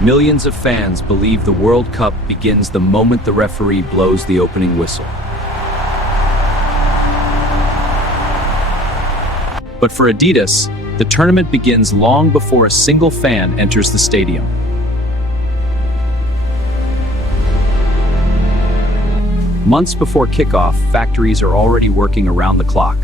Millions of fans believe the World Cup begins the moment the referee blows the opening whistle. But for Adidas, the tournament begins long before a single fan enters the stadium. Months before kickoff, factories are already working around the clock.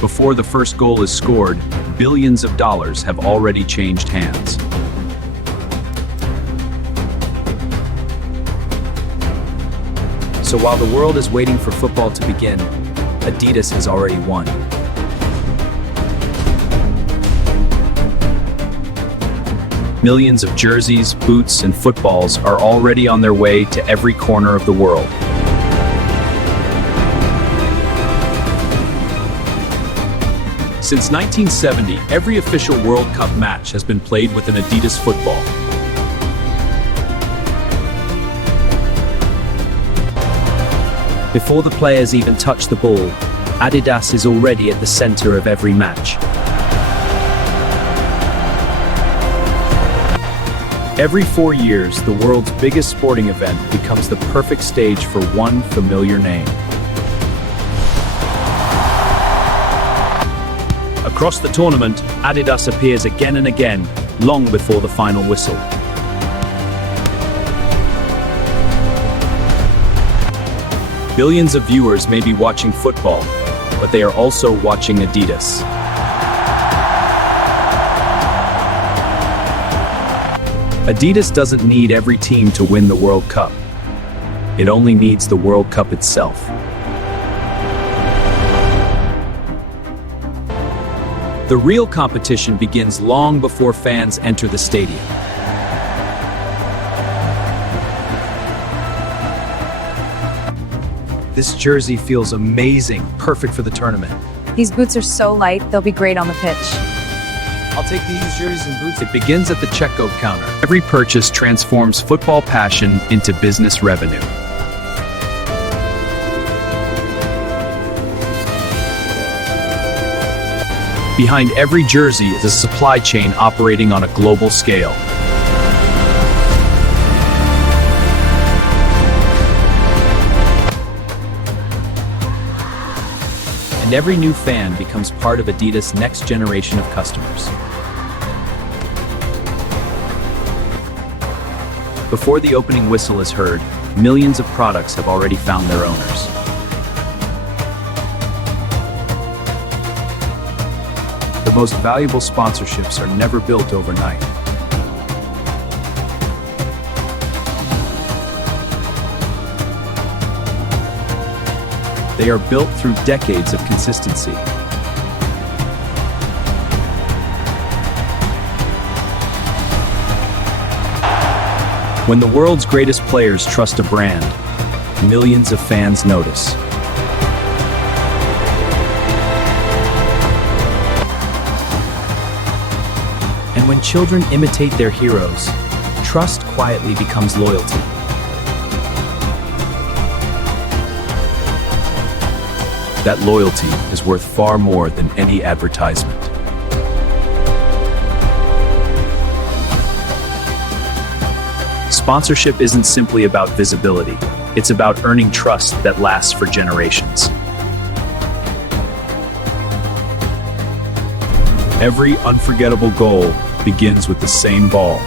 Before the first goal is scored, billions of dollars have already changed hands. So while the world is waiting for football to begin, Adidas has already won. Millions of jerseys, boots, and footballs are already on their way to every corner of the world. Since 1970, every official World Cup match has been played with an Adidas football. Before the players even touch the ball, Adidas is already at the center of every match. Every 4 years, the world's biggest sporting event becomes the perfect stage for one familiar name. Across the tournament, Adidas appears again and again, long before the final whistle. Billions of viewers may be watching football, but they are also watching Adidas. Adidas doesn't need every team to win the World Cup. It only needs the World Cup itself. The real competition begins long before fans enter the stadium. This jersey feels amazing, perfect for the tournament. These boots are so light, they'll be great on the pitch. I'll take these jerseys and boots. It begins at the checkout counter. Every purchase transforms football passion into business revenue. Behind every jersey is a supply chain operating on a global scale. And every new fan becomes part of Adidas' next generation of customers. Before the opening whistle is heard, millions of products have already found their owners. The most valuable sponsorships are never built overnight. They are built through decades of consistency. When the world's greatest players trust a brand, millions of fans notice. And when children imitate their heroes, trust quietly becomes loyalty. That loyalty is worth far more than any advertisement. Sponsorship isn't simply about visibility. It's about earning trust that lasts for generations. Every unforgettable goal begins with the same ball.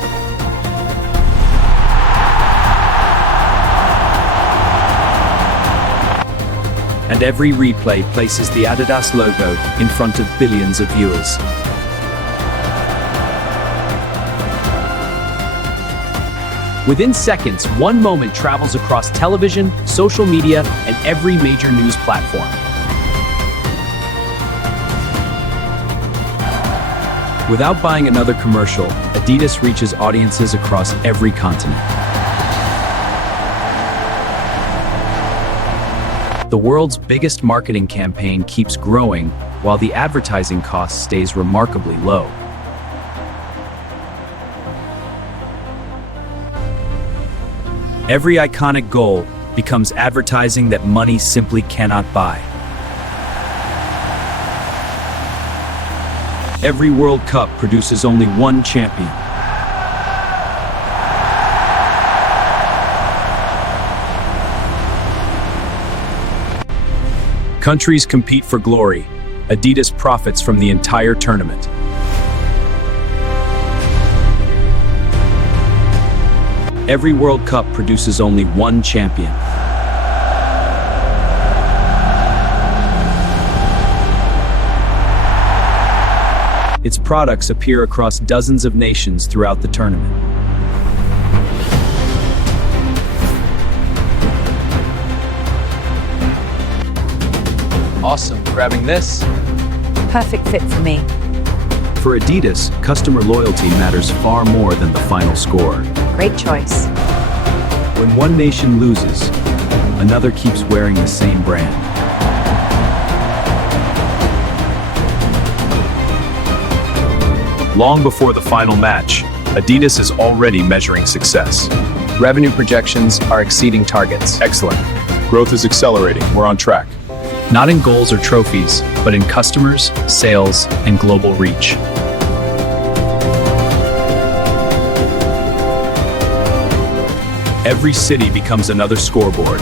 And every replay places the Adidas logo in front of billions of viewers. Within seconds, one moment travels across television, social media, and every major news platform. Without buying another commercial, Adidas reaches audiences across every continent. The world's biggest marketing campaign keeps growing, while the advertising cost stays remarkably low. Every iconic goal becomes advertising that money simply cannot buy. Every World Cup produces only one champion. Countries compete for glory. Adidas profits from the entire tournament. Every World Cup produces only one champion. Its products appear across dozens of nations throughout the tournament. Awesome, grabbing this. Perfect fit for me. For Adidas, customer loyalty matters far more than the final score. Great choice. When one nation loses, another keeps wearing the same brand. Long before the final match, Adidas is already measuring success. Revenue projections are exceeding targets. Excellent. Growth is accelerating. We're on track. Not in goals or trophies, but in customers, sales, and global reach. Every city becomes another scoreboard.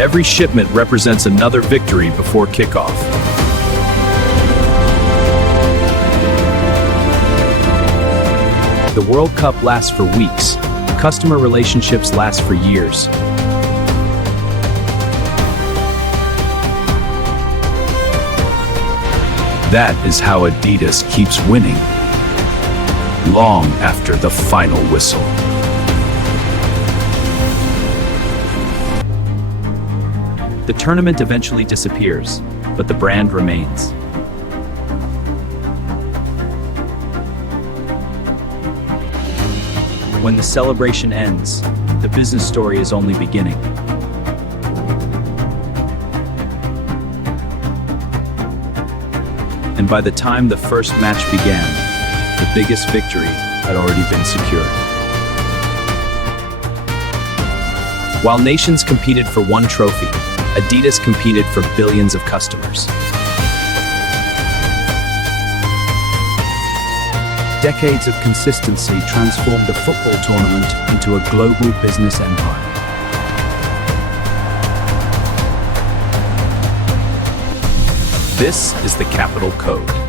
Every shipment represents another victory before kickoff. The World Cup lasts for weeks. Customer relationships last for years. That is how Adidas keeps winning, long after the final whistle. The tournament eventually disappears, but the brand remains. When the celebration ends, the business story is only beginning. And by the time the first match began, the biggest victory had already been secured. While nations competed for one trophy, Adidas competed for billions of customers. Decades of consistency transformed a football tournament into a global business empire. This is the Capital Code.